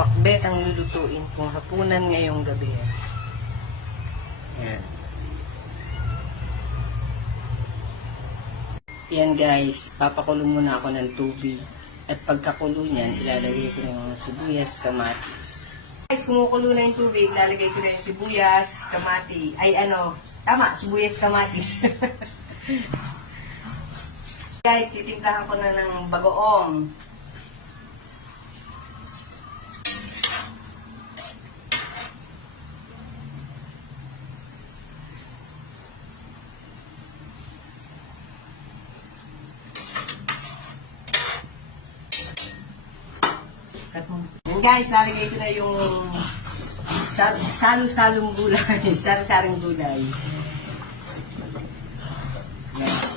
pakbet ang lulutuin kong hapunan ngayong gabi. Ayan. Yan guys, papakulo muna ako ng tubig. At pagkakulo niyan, ilalagay ko na yung sibuyas, kamatis. Guys, kumukulo na yung tubig, ilalagay ko na yung sibuyas, kamati. Ay tama, sibuyas, kamatis. Guys, titimplahan ko na ng bagoong. And guys, lalagay ko na yung salo-salong gulay, sari-saring gulay. Yan.